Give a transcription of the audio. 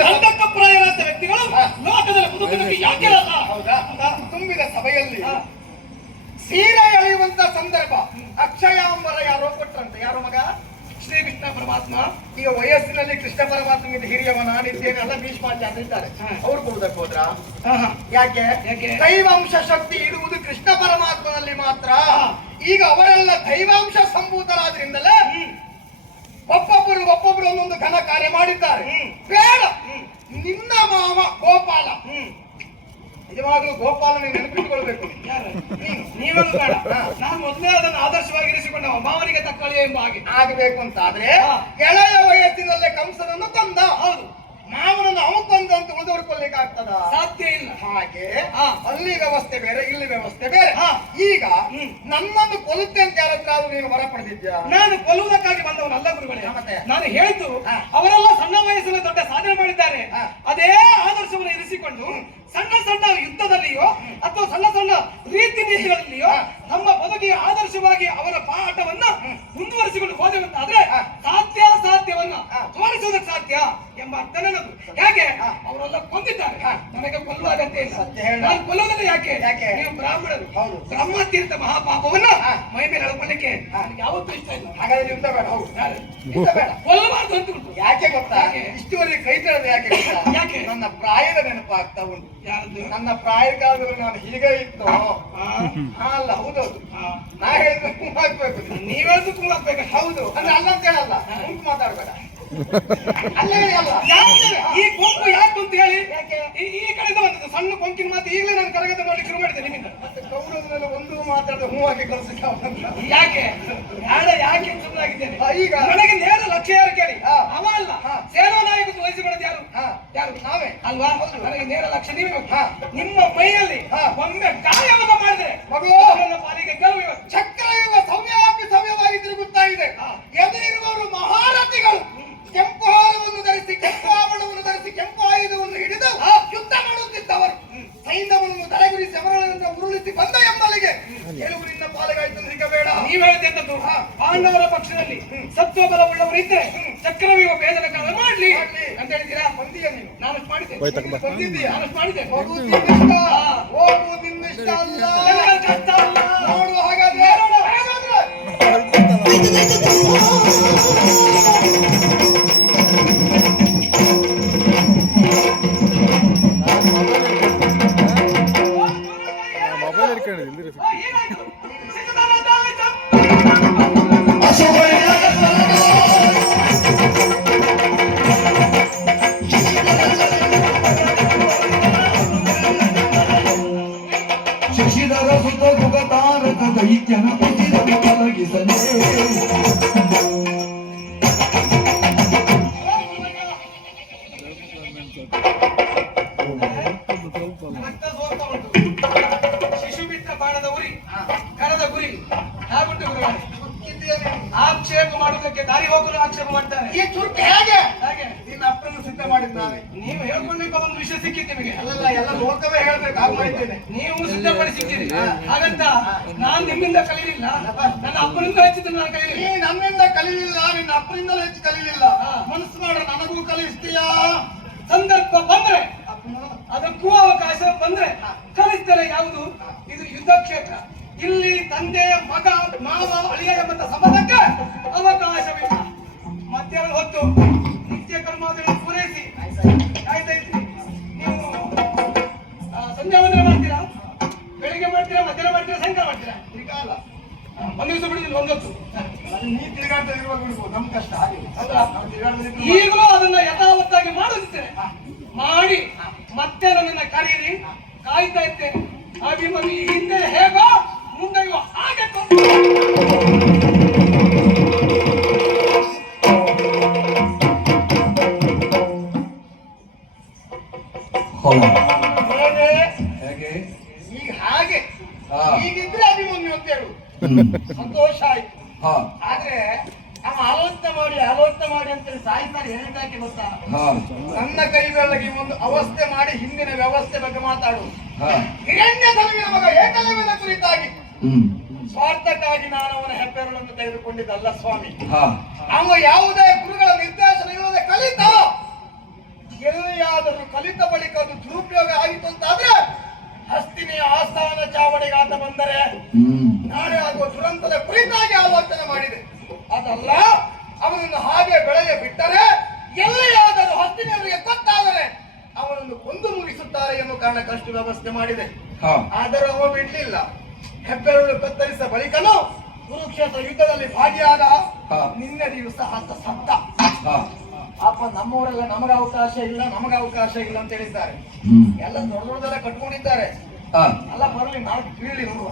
ತುಂಬಿದ ಪ್ರಾಯರಾದ ವ್ಯಕ್ತಿಗಳು ಲೋಕದಲ್ಲಿ ಬದುಕುವುದಕ್ಕೆ ಯಾಕೆ ಹೌದಾ? ತುಂಬಿದ ಸಭೆಯಲ್ಲಿ ಸೀರೆ ಎಳೆಯುವಂತ ಸಂದರ್ಭ ಅಕ್ಷಯಾಂಬರ ಯಾರೋ ಕೊಟ್ರಂತೆ. ಯಾರೋ ಮಗ? ಶ್ರೀಕೃಷ್ಣ ಪರಮಾತ್ಮ. ಈಗ ವಯಸ್ಸಿನಲ್ಲಿ ಕೃಷ್ಣ ಪರಮಾತ್ಮನಿಂದ ಹಿರಿಯವ ನಾನಿದ್ದೇನೆಲ್ಲ ಭೀಷ್ಮಾಚಾರ್ಯ ಇದ್ದಾರೆ. ಅವ್ರು ಕೊಡುವುದಕ್ಕೆ ಹೋದ್ರ? ಯಾಕೆ? ದೈವಾಂಶ ಶಕ್ತಿ ಇರುವುದು ಕೃಷ್ಣ ಪರಮಾತ್ಮನಲ್ಲಿ ಮಾತ್ರ. ಈಗ ಅವರೆಲ್ಲ ದೈವಾಂಶ ಸಂಭೂತರಾದ್ರಿಂದಲೇ ಒಬ್ಬೊಬ್ಬರು ಒಂದೊಂದು ಘನ ಕಾರ್ಯ ಮಾಡಿದ್ದಾರೆ. ಬೇಡ, ನಿನ್ನ ಮಾವ ಗೋಪಾಲ, ನಿಜವಾಗ್ಲೂ ಗೋಪಾಲನ ನೆನಪಿಟ್ಟುಕೊಳ್ಬೇಕು. ನೀವೆಲ್ಲ ಬೇಡ, ನಾನು ಮೊದಲೇ ಅದನ್ನು ಆದರ್ಶವಾಗಿರಿಸಿಕೊಂಡ ಮಾವನಿಗೆ ತಕ್ಕಳಿ ಎಂಬ ಹಾಗೆ ಆಗಬೇಕು ಅಂತ ಆದ್ರೆ ಎಳೆಯ ವಯಸ್ಸಿನಲ್ಲೇ ಕಂಸನನ್ನು ತಂದ. ಹೌದು, ಮಾವನನ್ನು ಅವಕೊಂದಂತ ಉಳಿದೋಡ್ಕೊಳ್ಳಿಕ್ಕೆ ಆಗ್ತದ? ಸಾಧ್ಯ ಇಲ್ಲ. ಹಾಗೆ ಅಲ್ಲಿ ವ್ಯವಸ್ಥೆ ಬೇರೆ, ಇಲ್ಲಿ ವ್ಯವಸ್ಥೆ ಬೇರೆ. ಈಗ ನನ್ನನ್ನು ಕೊಲ್ಲುತ್ತೆ ಅಂತ ಯಾರಾದ್ರೂ ನೀನು ಹೊರ ಪಡೆದಿದ್ಯಾ? ನಾನು ಕೊಲ್ಲುವುದಕ್ಕಾಗಿ ಬಂದವನಲ್ಲ ಗುರುಗಳೇ. ನಾನು ಹೇಳಿದ್ದು ಅವರೆಲ್ಲ ಸಣ್ಣ ವಯಸ್ಸಿನ ದೊಡ್ಡ ಸಾಧನೆ ಮಾಡಿದ್ದಾರೆ. ಅದೇ ಆದರ್ಶವನ್ನು ಇರಿಸಿಕೊಂಡು ಸಣ್ಣ ಸಣ್ಣ ಯುದ್ಧದಲ್ಲಿಯೋ ಅಥವಾ ಸಣ್ಣ ಸಣ್ಣ ರೀತಿ ನೀತಿಗಳಲ್ಲಿಯೋ ನಮ್ಮ ಬದುಕಿಗೆ ಆದರ್ಶವಾಗಿ ಅವರ ಪಾಠವನ್ನ ಮುಂದುವರಿಸಿಕೊಂಡು ಹೋದೆವಂತಾದ್ರೆ ಸಾಧ್ಯವನ್ನ ತೋರಿಸುವುದಕ್ಕೆ ಸಾಧ್ಯ ಎಂಬ ಅರ್ಥ ನನ್ನದು. ಯಾಕೆ? ಅವರೆಲ್ಲ ಕೊಂದಿದ್ದಾರೆ, ನನಗೆ ಕೊಲ್ಲುವ ಅಗತ್ಯ ಇಲ್ಲ. ನಾನು ಕೊಲ್ಲುವುದಿಲ್ಲ. ಯಾಕೆ? ನೀವು ಬ್ರಾಹ್ಮಣರು, ಬ್ರಹ್ಮತೀರ್ಥ ಮಹಾಪಾಪವನ್ನ ಮೈ ಮೇಲೆ ಎಳ್ಕೊಳ್ಳಿಕ್ಕೆ ಯಾವತ್ತೂ ಇಷ್ಟ ಇಲ್ಲ. ಹಾಗಾದ್ರೆ ಯುದ್ಧ ಬೇಡ. ಕೊಲ್ಲಬಾರ್ದು ಅಂತ ಉಂಟು. ಯಾಕೆ ಗೊತ್ತಾ? ಇಷ್ಟುವರೆಗೆ ಕೈ ತಳದು ಯಾಕೆ ಗೊತ್ತಾ? ಯಾಕೆ? ನನ್ನ ಪ್ರಾಯದ ನೆನಪಾಗ್ತಾ ಉಂಟು. ಯಾರದ್ದು? ನನ್ನ ಪ್ರಾಯಕ್ಕಾದ್ರೂ ನಾನು ಹೀಗೆ ಇತ್ತು. ಅಲ್ಲ, ಹೌದೌದು, ನಾ ಹೇಳಿದ್ರೆ ಕುಂಕು ಹಾಕ್ಬೇಕು. ನೀವ್ ಹೇಳಿದ್ರು ಕುಂಕು ಹಾಕ್ಬೇಕು. ಹೌದು ಅಂದ್ರೆ ಅಲ್ಲ ಅಂತ ಹೇಳಲ್ಲ, ಕುಂಕು ಮಾತಾಡ್ಬೇಡ. ಅಲ್ಲೇ ಅಲ್ಲ, ಈ ಕೊಂಕು ಯಾಕೆ ಅಂತ ಹೇಳಿ ಈ ಕಡೆಯಿಂದ ಬಂದದ್ದು ಸಣ್ಣ ಕೊಂಕಿನ ಮಾತು ಈಗಲೇ ನಾನು ಕರಗತ ಮಾಡ್ಲಿಕ್ಕೆ ಶುರು ಮಾಡಿದ್ದೆ ನಿಮ್ಮಿಂದ. ಮತ್ತೆ ಕೌರವರಲ್ಲಿ ಒಂದು ಮಾತಾಡಿದ ಹೂ ಹಾಕಿ ಕಳ್ಸಿಕ್ಕೆ ಯಾಕೆ ಯಾಕೆ ಸುಮ್ಮನಾಗಿದ್ದೇನೆ. ಈಗ ನನಗೆ ನೇರ ಲಕ್ಷ್ಯ ಯಾರು ಕೇಳಿ, ಅವ ಅಲ್ಲ, ಸೇನಾ ನಾಯಕತ್ವ ವಹಿಸಿಕೊಳ್ಳೋದು ಯಾರು? ನಾವೇ ಅಲ್ವಾ? ನನಗೆ ನೇರ ಲಕ್ಷ್ಯ ನೀವೇ. ನಿಮ್ಮ ಮೈಯಲ್ಲಿ ಒಮ್ಮೆ ಗಾಯವನ್ನು ಮಾಡಿದ್ರೆ ಮಗು ಪಾಲಿಗೆ ಗೆಲುವು. ಚಕ್ರಯುಗ ಸವ್ಯವಾಗಿ ತಿರುಗುತ್ತಾ ಇದೆ. ಎದುರಿರುವವರು ಮಹಾರಥಿಗಳು. ಕೆಂಪು ಹಾರವನ್ನು ಧರಿಸಿ, ಕೆಂಪು ಆಭರಣವನ್ನು ಧರಿಸಿ, ಕೆಂಪು ಆಯುಧವನ್ನು ಹಿಡಿದು ಯುದ್ಧ ಮಾಡುತ್ತಿದ್ದವರು ಸೈನ್ಯವನ್ನು ತಲೆಗುರಿಸಿ ಅವರನ್ನು ಉರುಳಿಸಿ ಬಂದ ಎಂಬಲ್ಲಿಗೆ ಗೆಲುವು ನಿನ್ನ ಪಾಲಿಗಾಯ್ತು. ಬೇಡ, ನೀವು ಹೇಳಿದ್ದದ್ದು ಪಾಂಡವರ ಪಕ್ಷದಲ್ಲಿ ಸತ್ವ ಬಲವುಳ್ಳವರು ಇದ್ರೆ ಚಕ್ರವ್ಯೂಹ ಭೇದನ ಕಾಲ ಮಾಡ್ಲಿ ಅಂತ ಹೇಳ್ತೀರಾ? ಬಂದೀಯ ನೀನು? ನಾನು ಮಾಡಿದ್ದೆ. ಬಂದಿದ್ದೀಯ? ನಾನು ಮಾಡಿದ್ದೆ. ಹೋಗುವುದು ನಿನ್ನಿಷ್ಟ ಅಲ್ಲ, ನೋಡು. ಹಾಗಾದ್ರೆ ಶಶಿಧರ ಸುತ ಗುಗತಾರಕ ದೈತ್ಯನ ಪತಿರನ್ನು ತೊಲಗಿಸಲೇ ಶಿಶು ಬಿಟ್ಟ ಬಾಣದ ಉರಿ, ಕರದ ಗುರಿ ಹಾಗುಂಟು ಗುರುಗಳೇ. ಆಕ್ಷೇಪ ಮಾಡುವುದಕ್ಕೆ ದಾರಿ ಹೋಗಲು ಆಕ್ಷೇಪ ಮಾಡ್ತಾರೆ. ಈ ಚುರುಕು ಹೇಗೆ? ಹಾಗೆ ನಿನ್ನ ಅಪ್ಪನ ಸಿದ್ಧ ಮಾಡಿದ್ ನಾನೇ. ನೀವು ಹೇಳ್ಕೊಳ್ಳಿಕ್ಕೆ ಒಂದು ವಿಷಯ ಸಿಕ್ಕಿತ್ತು ನಿಮಗೆ. ಅಲ್ಲಲ್ಲ, ಎಲ್ಲ ಲೋಕವೇ ಹೇಳ್ಬೇಕು. ಹಾಗೆ ಮಾಡಿದ್ದೇನೆ. ನೀವು ಸಿದ್ಧಪಡಿಸಿದ್ದೀರಿ. ಹಾಗಂತ ನಾನ್ ನಿಮ್ಮಿಂದ ಕಲೀಲಿಲ್ಲ, ನನ್ನ ಅಪ್ಪನಿಂದ ಹೆಚ್ಚಿದ್ದು ನಾನು ಕಲೀಲಿಲ್ಲ. ನೀ ನಮ್ಮಿಂದ ಕಲೀಲಿಲ್ಲ, ನಿನ್ನ ಅಪ್ಪನಿಂದಲೂ ಹೆಚ್ಚು ಕಲೀಲಿಲ್ಲ. ಮನಸ್ಸು ಮಾಡ, ನನಗೂ ಕಲಿಸ್ತೀಯಾ? ಸಂದರ್ಭ ಬಂದ್ರೆ, ಅದಕ್ಕೂ ಅವಕಾಶ ಬಂದ್ರೆ ಕಲಿಸ್ತಾರೆ. ಯಾವುದು ಇದು? ಯುದ್ಧ ಕ್ಷೇತ್ರ. ಇಲ್ಲಿ ತಂದೆ ಮಗ ಮಾವ ಅಳಿಯ ಎಂಬಂತ ಸಂಬಂಧಕ್ಕೆ ಅವಕಾಶವಿಲ್ಲ. ಮಧ್ಯಾಹ್ನ ಹೊತ್ತು ನಿತ್ಯ ಕರ್ಮಾವಳಿಯನ್ನು ಪೂರೈಸಿ ಕಾಯ್ತಾ ಇದ್ರಿ. ನೀವು ಸಂಧ್ಯಾ ವಂದನೆ ಮಾಡ್ತೀರಾ? ಬೆಳಿಗ್ಗೆ ಮಾಡ್ತೀರಾ, ಮಧ್ಯಾಹ್ನ ಮಾಡ್ತೀರಾ, ಸಾಯಂಕಾಲ ಮಾಡ್ತೀರಾ? ಈಗ ಅಲ್ಲ, ಒಂದು ದಿವಸ ಬಿಡುದಿಲ್ಲ, ಒಂದೊತ್ತು. ನೀ ತಿರುಗಾಡ್ತಾ ಇರುವಾಗ ಬಿಡ್ಬೋದು, ನಮ್ ಕಷ್ಟ ಆಗಿಲ್ಲ. ಈಗಲೂ ಅದನ್ನ ಯಥಾವತ್ತಾಗಿ ಮಾಡುತ್ತಿದ್ದೇನೆ. ಮಾಡಿ ಮತ್ತೆ ನನ್ನನ್ನ ಕರೀರಿ, ಕಾಯ್ತಾ ಇದ್ದೇನೆ. ಅಭಿಮನ್ಯು ಹಿಂದೆ ಹೇಗೋ ಮುಂದೆಯೋ ಹಾಗೆ ಹೇಗೆ ಈಗ ಹಾಗೆ ಹೀಗಿದ್ರೆ ಅಭಿಮನ್ಯು ಅಂತ ಹೇಳುದು ಸಂತೋಷ ಆಯ್ತು. ಆದ್ರೆ ಅವ ಆಲೋಚನೆ ಮಾಡಿ ಅಂತೇಳಿ ಸಾಯಿತಾರೆ. ಹೇಳಿದಾಕೆ ಗೊತ್ತಾ? ನನ್ನ ಕೈ ಬೆಳಗ್ಗೆ ಒಂದು ಅವಸ್ಥೆ ಮಾಡಿ ಹಿಂದಿನ ವ್ಯವಸ್ಥೆ ಬಗ್ಗೆ ಮಾತಾಡುವುದು. ಹಿರಣ್ಯ ಧನುವಿನ ಮಗ ಏಕಲವ್ಯನ ಕುರಿತಾಗಿ ಸ್ವಾರ್ಥಕ್ಕಾಗಿ ನಾನು ಅವನ ಹೆಬ್ಬೆರಳನ್ನು ತೆಗೆದುಕೊಂಡಿದ್ದಲ್ಲ ಸ್ವಾಮಿ. ಅವ ಯಾವುದೇ ಗುರುಗಳ ನಿರ್ದೇಶನ ಇಲ್ಲದೆ ಕಲಿತ ಗೆಲುವಿನ ಕಲಿತ ಬಳಿಕ ಅದು ದುರುಪಯೋಗ ಆಯಿತು ಅಂತಾದ್ರೆ ಹಸ್ತಿನಿಯ ಆಸ್ಥಾನ ಚಾವಡಿಗೆ ಆತ ಬಂದರೆ ನಾಳೆ ಆಗುವ ದುರಂತದ ಕುರಿತಾಗಿ ಆಲೋಚನೆ ಮಾಡಿದೆ. ಅದಲ್ಲ ಅವನನ್ನು ಹಾಗೆ ಬೆಳೆಗೆ ಬಿಟ್ಟರೆ ಎಲ್ಲಿಯಾದರೂ ಹಸ್ತಿನಿಯವರಿಗೆ ಗೊತ್ತಾದರೆ ಅವನನ್ನು ಕೊಂದು ಮುಗಿಸುತ್ತಾರೆ ಎನ್ನುವ ಕಾರಣಕ್ಕಷ್ಟು ವ್ಯವಸ್ಥೆ ಮಾಡಿದೆ. ಆದರೂ ಅವ ಬಿಡ್ಲಿಲ್ಲ. ಹೆಬ್ಬೆರಳು ಕತ್ತರಿಸಿದ ಬಳಿಕನು ಕುರುಕ್ಷೇತ್ರ ಯುದ್ಧದಲ್ಲಿ ಭಾಗಿಯಾದ ನಿನ್ನೆ ದಿವಸ ಆತ ಸತ್ತ. ಅಪ್ಪ ನಮ್ಮವರೆಲ್ಲ ನಮಗ ಅವಕಾಶ ಇಲ್ಲ ಅಂತ ಹೇಳಿದ್ದಾರೆ. ಎಲ್ಲ ದೊಡ್ಡ ದೊಡ್ಡದೆಲ್ಲ ಕಟ್ಕೊಂಡಿದ್ದಾರೆ. ಅಲ್ಲ ಬರಲಿ ನಾವು ಬೀಳಿ ನೋಡುವ.